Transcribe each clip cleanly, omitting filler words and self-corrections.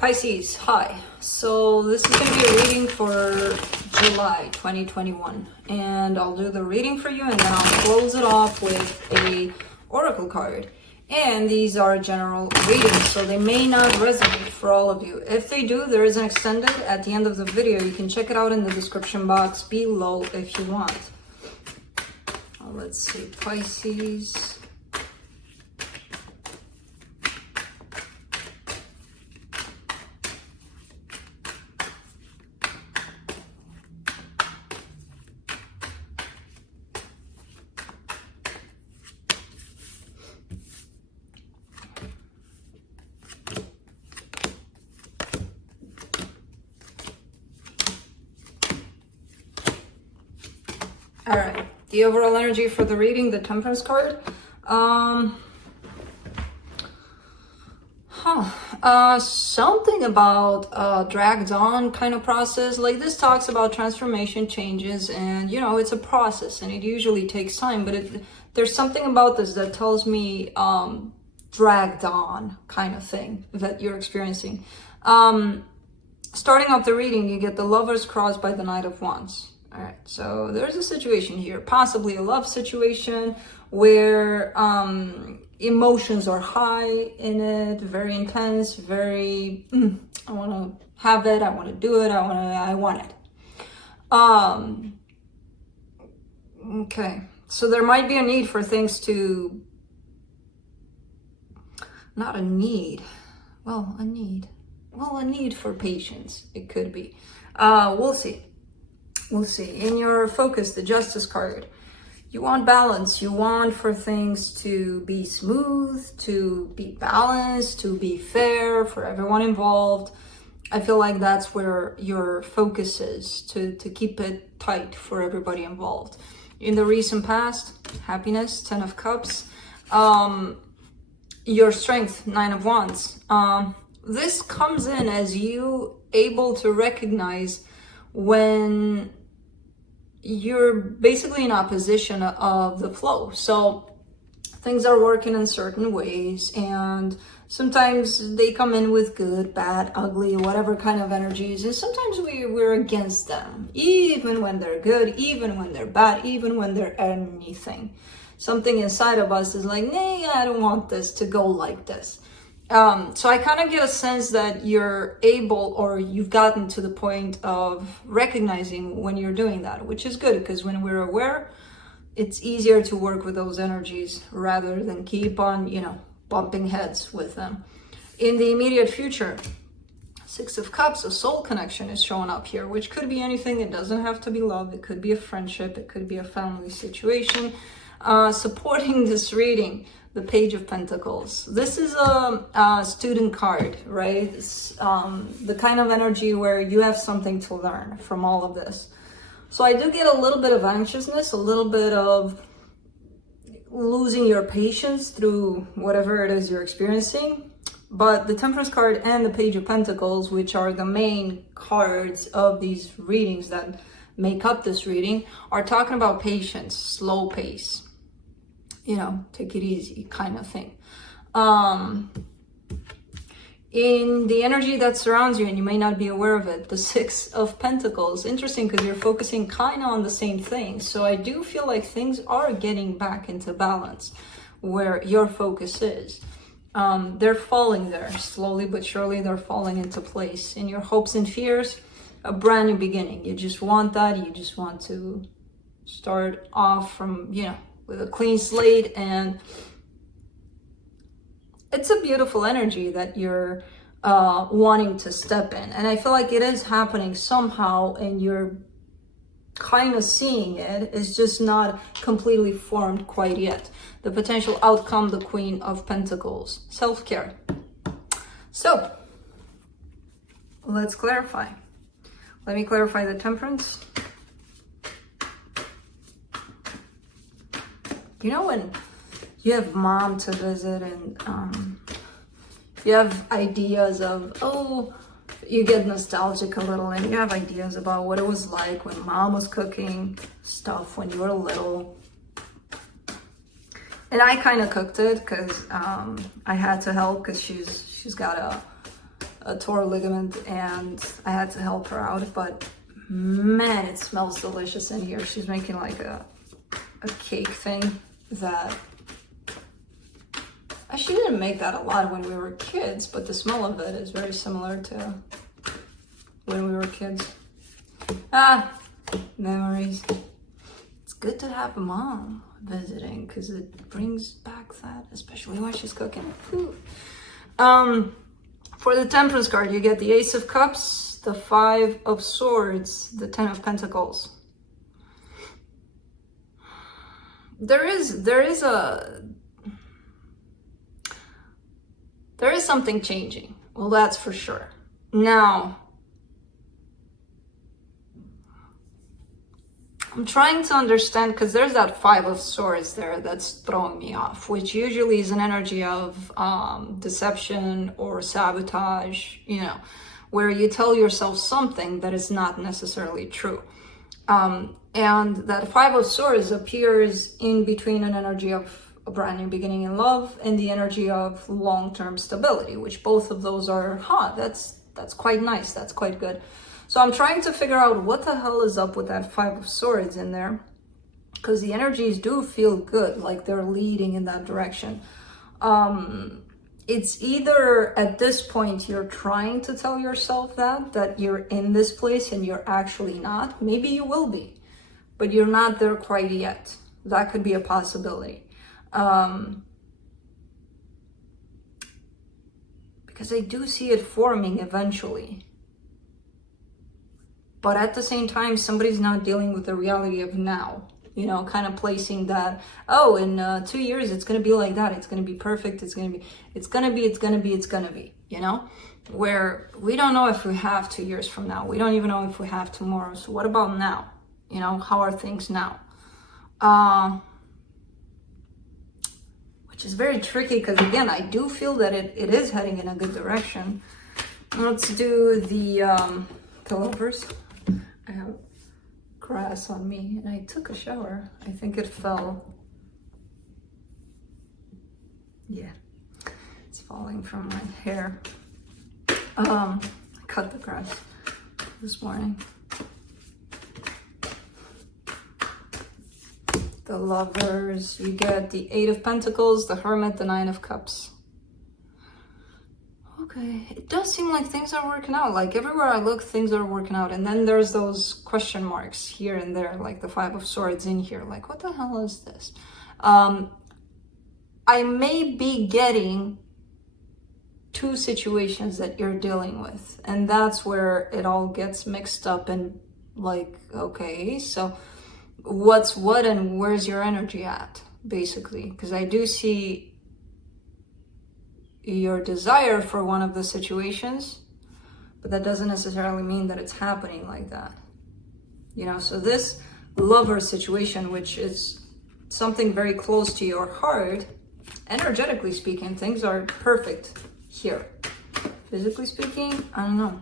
Pisces, hi. So this is going to be a reading for July 2021, and I'll do the reading for you and then I'll close it off with a oracle card. And these are general readings, so they may not resonate for all of you. If they do, there is an extended at the end of the video. You can check it out in the description box below if you want. Let's see, Pisces. All right, the overall energy for the reading, the Temperance card. Something about dragged on kind of process. Like this talks about transformation, changes, and you know, it's a process and it usually takes time, but there's something about this that tells me dragged on kind of thing that you're experiencing. Starting off the reading, you get the Lovers crossed by the Knight of Wands. All right, so there's a situation here, possibly a love situation where emotions are high in it, very intense, very, I want to have it, I want to do it, I want it. Okay, so there might be a need for things to, not a need, well, a need for patience, it could be. We'll see. We'll see. In your focus, the Justice card, you want balance. You want for things to be smooth, to be balanced, to be fair for everyone involved. I feel like that's where your focus is, to keep it tight for everybody involved. In the recent past, happiness, 10 of Cups, your strength, 9 of Wands. This comes in as you able to recognize when you're basically in opposition of the flow. So things are working in certain ways and sometimes they come in with good, bad, ugly, whatever kind of energies, and sometimes we're against them, even when they're good, even when they're bad, even when they're anything. Something inside of us is like, nay, I don't want this to go like this. So I kind of get a sense that you're able, or you've gotten to the point of recognizing when you're doing that, which is good, because when we're aware, it's easier to work with those energies rather than keep on, you know, bumping heads with them. In the immediate future, 6 of Cups, a soul connection is showing up here, which could be anything. It doesn't have to be love. It could be a friendship. It could be a family situation. Supporting this reading, the Page of Pentacles. This is a student card, right? It's, the kind of energy where you have something to learn from all of this. So I do get a little bit of anxiousness, a little bit of losing your patience through whatever it is you're experiencing. But the Temperance card and the Page of Pentacles, which are the main cards of these readings that make up this reading, are talking about patience, slow pace. You know, take it easy kind of thing. In the energy that surrounds you, and you may not be aware of it, the 6 of Pentacles, interesting because you're focusing kind of on the same thing. So I do feel like things are getting back into balance where your focus is. They're falling there slowly but surely. They're falling into place. In your hopes and fears, a brand new beginning. You just want that. You just want to start off from, you know, with a clean slate, and it's a beautiful energy that you're wanting to step in. And I feel like it is happening somehow, and you're kind of seeing it. It's just not completely formed quite yet. The potential outcome, the Queen of Pentacles, self-care. So let's clarify. Let me clarify the Temperance. You know, when you have mom to visit and you have ideas of, oh, you get nostalgic a little and you have ideas about what it was like when mom was cooking stuff when you were little. And I kind of cooked it because I had to help because she's got a a torn ligament, and I had to help her out. But man, it smells delicious in here. She's making like a cake thing that she didn't make that a lot when we were kids, but the smell of it is very similar to when we were kids. Memories. It's good to have a mom visiting because it brings back that, especially when she's cooking food. For the Temperance card, you get the Ace of Cups, the Five of Swords, the Ten of Pentacles. There is something changing. Well, that's for sure. Now, I'm trying to understand, because there's that Five of Swords there that's throwing me off, which usually is an energy of deception or sabotage, you know, where you tell yourself something that is not necessarily true. And that Five of Swords appears in between an energy of a brand new beginning in love and the energy of long-term stability, which both of those are, that's quite nice, that's quite good. So I'm trying to figure out what the hell is up with that Five of Swords in there, because the energies do feel good, like they're leading in that direction. It's either at this point you're trying to tell yourself that you're in this place and you're actually not. Maybe you will be, but you're not there quite yet. That could be a possibility. Because I do see it forming eventually. But at the same time, somebody's not dealing with the reality of now, you know, kind of placing that, oh, in 2 years, it's going to be like that. It's going to be perfect. It's going to be, you know, where we don't know if we have 2 years from now. We don't even know if we have tomorrow. So what about now? You know, how are things now? Which is very tricky because, again, I do feel that it is heading in a good direction. Let's do the Lovers. I have grass on me and I took a shower. I think it fell. Yeah, it's falling from my hair. I cut the grass this morning. The Lovers, you get the Eight of Pentacles, the Hermit, the Nine of Cups. Okay, it does seem like things are working out. Like everywhere I look, things are working out. And then there's those question marks here and there, like the Five of Swords in here. Like, what the hell is this? I may be getting two situations that you're dealing with. And that's where it all gets mixed up and like, okay, so what's what and where's your energy at, basically? Because I do see your desire for one of the situations, but that doesn't necessarily mean that it's happening like that, you know. So this Lover situation, which is something very close to your heart, energetically speaking, things are perfect here. Physically speaking, I don't know.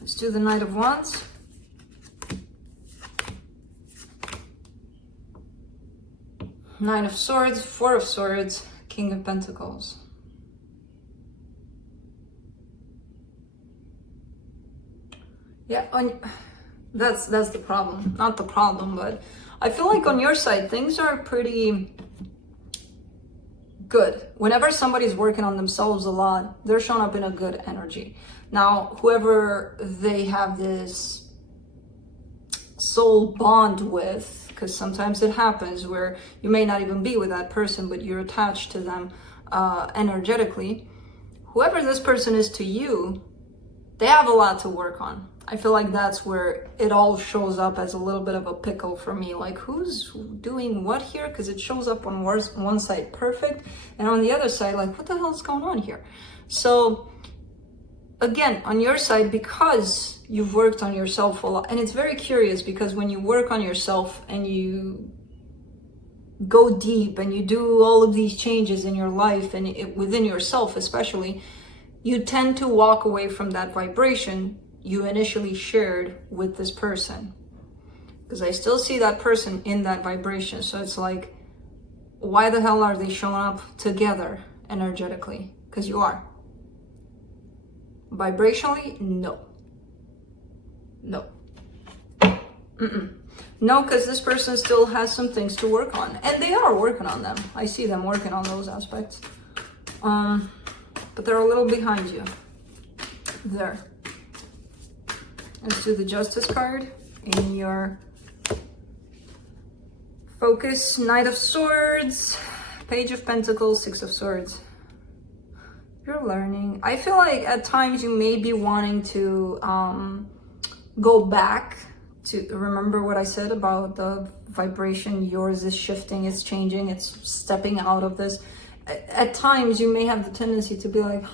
Let's do the Knight of Wands. Nine of Swords, Four of Swords, King of Pentacles. Yeah, that's the problem. Not the problem, but I feel like on your side, things are pretty good. Whenever somebody's working on themselves a lot, they're showing up in a good energy. Now, whoever they have this soul bond with, because sometimes it happens where you may not even be with that person, but you're attached to them energetically. Whoever this person is to you, they have a lot to work on. I feel like that's where it all shows up as a little bit of a pickle for me. Like, who's doing what here? Because it shows up on one side perfect, and on the other side, like, what the hell is going on here? So again, on your side, because you've worked on yourself a lot, and it's very curious because when you work on yourself and you go deep and you do all of these changes in your life and within yourself especially, you tend to walk away from that vibration you initially shared with this person. Because I still see that person in that vibration. So it's like, why the hell are they showing up together energetically, because you are. Vibrationally, no. No. No, because this person still has some things to work on, and they are working on them. I see them working on those aspects. But they're a little behind you. There. Let's do the Justice card in your focus. Knight of Swords, Page of Pentacles, Six of Swords. You're learning. I feel like at times you may be wanting to go back to remember what I said about the vibration. Yours is shifting, it's changing, it's stepping out of this. At times you may have the tendency to be like,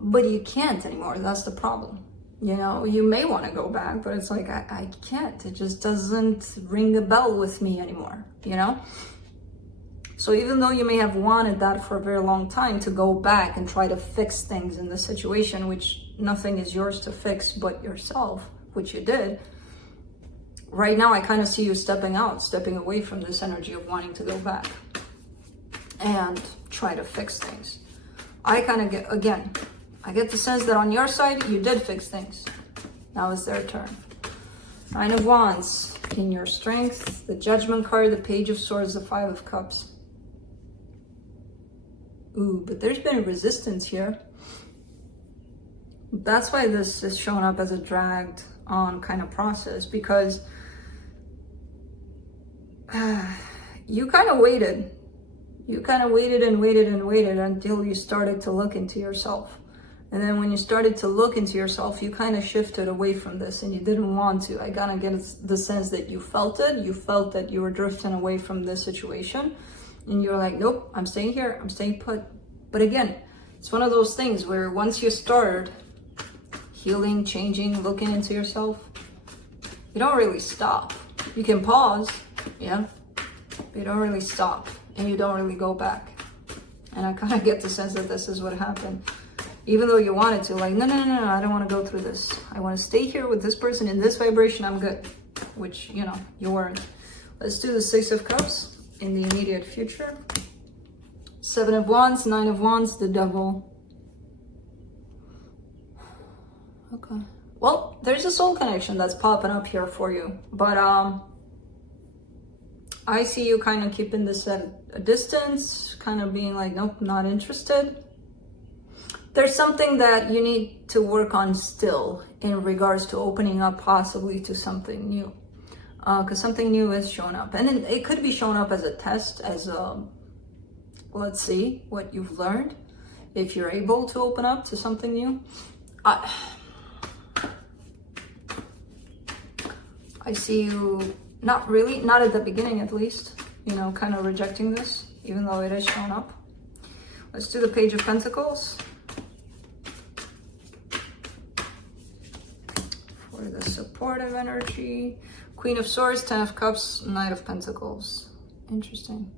but you can't anymore. That's the problem. You know, you may want to go back, but it's like, I can't. It just doesn't ring a bell with me anymore, you know? So even though you may have wanted that for a very long time, to go back and try to fix things in the situation, which nothing is yours to fix but yourself, which you did, right now I kind of see you stepping out, stepping away from this energy of wanting to go back and try to fix things. I kind of get, again, I get the sense that on your side, you did fix things. Now it's their turn. Nine of Wands in your strength, the Judgment card, the Page of Swords, the Five of Cups. Ooh, but there's been a resistance here. That's why this is showing up as a dragged on kind of process, because you kind of waited. You kind of waited and waited and waited until you started to look into yourself. And then when you started to look into yourself, you kind of shifted away from this and you didn't want to. I kind of get the sense that you felt it. You felt that you were drifting away from this situation. And you're like, nope, I'm staying here. I'm staying put. But again, it's one of those things where once you start healing, changing, looking into yourself, you don't really stop. You can pause, yeah, but you don't really stop and you don't really go back. And I kind of get the sense that this is what happened. Even though you wanted to, like, no, I don't want to go through this. I want to stay here with this person in this vibration, I'm good. Which, you know, you weren't. Let's do the Six of Cups in the immediate future. Seven of Wands, Nine of Wands, the Devil. Okay. Well, there's a soul connection that's popping up here for you. But I see you kind of keeping this at a distance, kind of being like, nope, not interested. There's something that you need to work on still in regards to opening up possibly to something new. Because something new is showing up. And it could be showing up as a test, as a, let's see what you've learned. If you're able to open up to something new. I see you not really, not at the beginning at least, you know, kind of rejecting this, even though it is showing up. Let's do the Page of Pentacles. For the supportive energy. Queen of Swords, Ten of Cups, Knight of Pentacles. Interesting.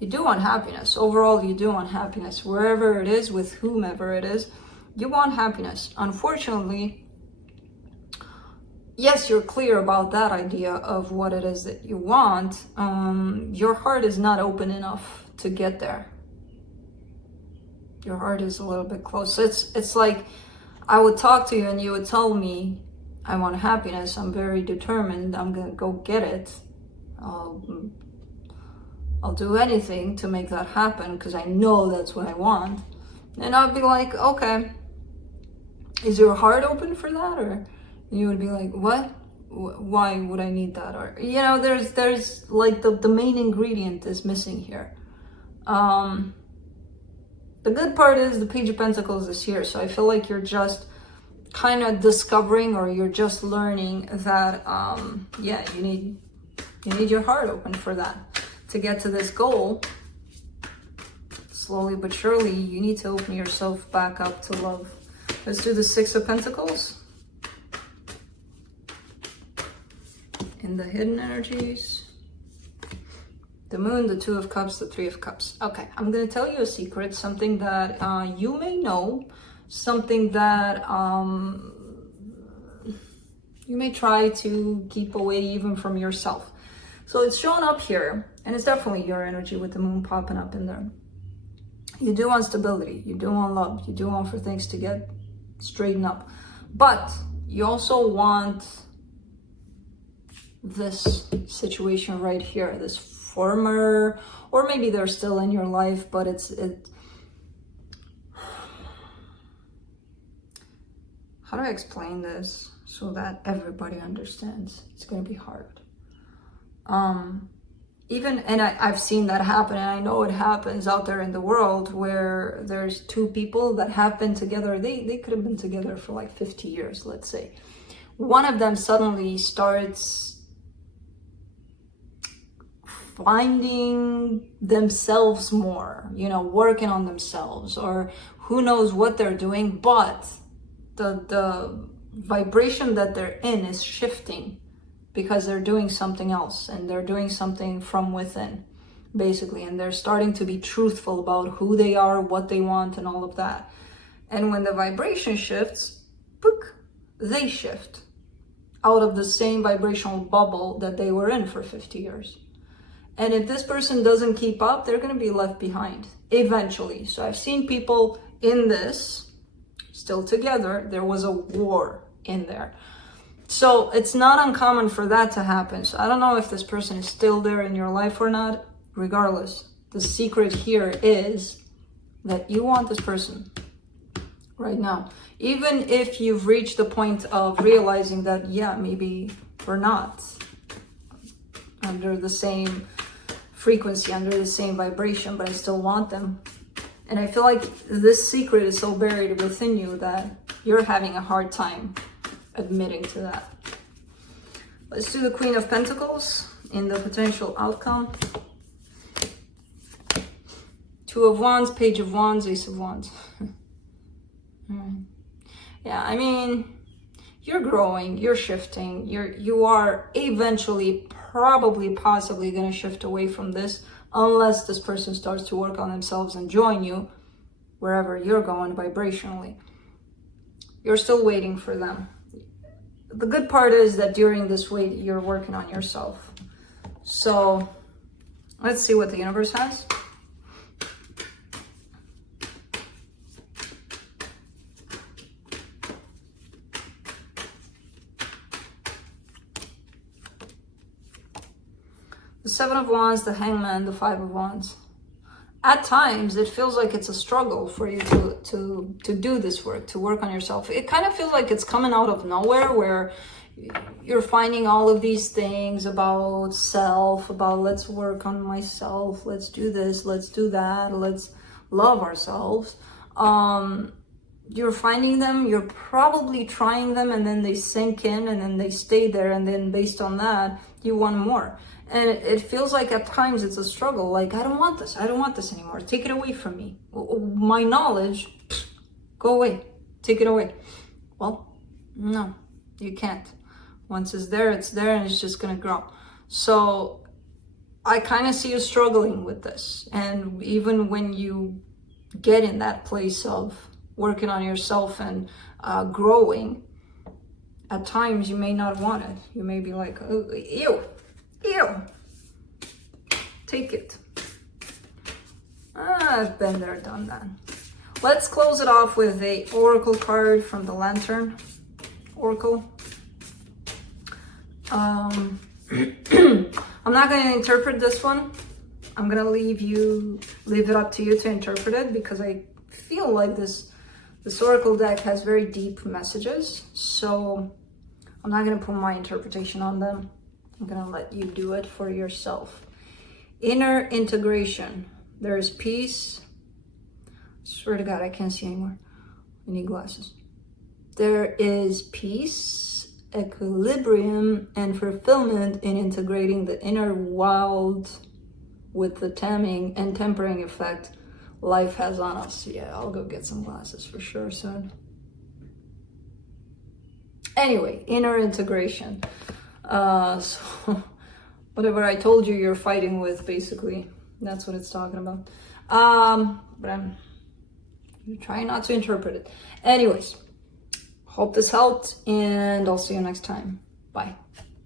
You do want happiness. Overall, you do want happiness. Wherever it is, with whomever it is, you want happiness. Unfortunately, yes, you're clear about that idea of what it is that you want. Your heart is not open enough to get there. Your heart is a little bit close. So it's like I would talk to you and you would tell me, I want happiness. I'm very determined. I'm going to go get it. I'll do anything to make that happen because I know that's what I want. And I'd be like, okay, is your heart open for that? Or you would be like, what? Why would I need that? Or, you know, there's like the main ingredient is missing here. The good part is the Page of Pentacles is here. So I feel like you're just kind of discovering, or you're just learning that, yeah, you need your heart open for that. To get to this goal, slowly but surely, you need to open yourself back up to love. Let's do the Six of Pentacles. In the hidden energies. The Moon, the Two of Cups, the Three of Cups. Okay, I'm going to tell you a secret, something that you may know, something that you may try to keep away even from yourself. So it's showing up here, and it's definitely your energy with the Moon popping up in there. You do want stability, you do want love, you do want for things to get straightened up. But you also want this situation right here, this former, or maybe they're still in your life, but how do I explain this so that everybody understands? It's gonna be hard. I've seen that happen, and I know it happens out there in the world where there's two people that have been together. They could have been together for like 50 years, let's say. One of them suddenly starts finding themselves more, working on themselves, or who knows what they're doing, but the vibration that they're in is shifting because they're doing something else, and they're doing something from within, basically, and they're starting to be truthful about who they are, what they want, and all of that. And when the vibration shifts, book, they shift out of the same vibrational bubble that they were in for 50 years. And if this person doesn't keep up, they're going to be left behind eventually. So I've seen people in this still together. There was a war in there. So it's not uncommon for that to happen. So I don't know if this person is still there in your life or not. Regardless, the secret here is that you want this person right now. Even if you've reached the point of realizing that, yeah, maybe we're not under the same frequency, under the same vibration, but I still want them. And I feel like this secret is so buried within you that you're having a hard time admitting to that. Let's do the Queen of Pentacles in the potential outcome. Two of Wands, Page of Wands, Ace of Wands. Yeah, I mean, you're growing, you're shifting, you are eventually probably possibly going to shift away from this, unless this person starts to work on themselves and join you wherever you're going vibrationally. You're still waiting for them. The good part is that during this wait, you're working on yourself. So let's see what the universe has. The Seven of Wands, the Hangman, the Five of Wands. At times, it feels like it's a struggle for you to do this work, to work on yourself. It kind of feels like it's coming out of nowhere, where you're finding all of these things about self, about let's work on myself, let's do this, let's do that, let's love ourselves. You're finding them, you're probably trying them, and then they sink in, and then they stay there, and then based on that, you want more. And it feels like at times it's a struggle. Like, I don't want this anymore. Take it away from me. My knowledge, go away. Take it away. Well, no, you can't. Once it's there, and it's just gonna grow. So I kind of see you struggling with this. And even when you get in that place of working on yourself and growing, at times you may not want it. You may be like, oh, ew. Take it. I've been there, done that. Let's close it off with a oracle card from the Lantern Oracle. I'm not going to interpret this one. I'm going to leave it up to you to interpret it, because I feel like this oracle deck has very deep messages. So I'm not going to put my interpretation on them. I'm gonna let you do it for yourself. Inner integration. There is peace. I swear to God, I can't see anymore. I need glasses. There is peace, equilibrium, and fulfillment in integrating the inner world with the taming and tempering effect life has on us. Yeah, I'll go get some glasses for sure soon. Anyway, inner integration. So whatever I told you you're fighting with, basically, that's what it's talking about. But I'm trying not to interpret it. Anyways, hope this helped, and I'll see you next time. Bye.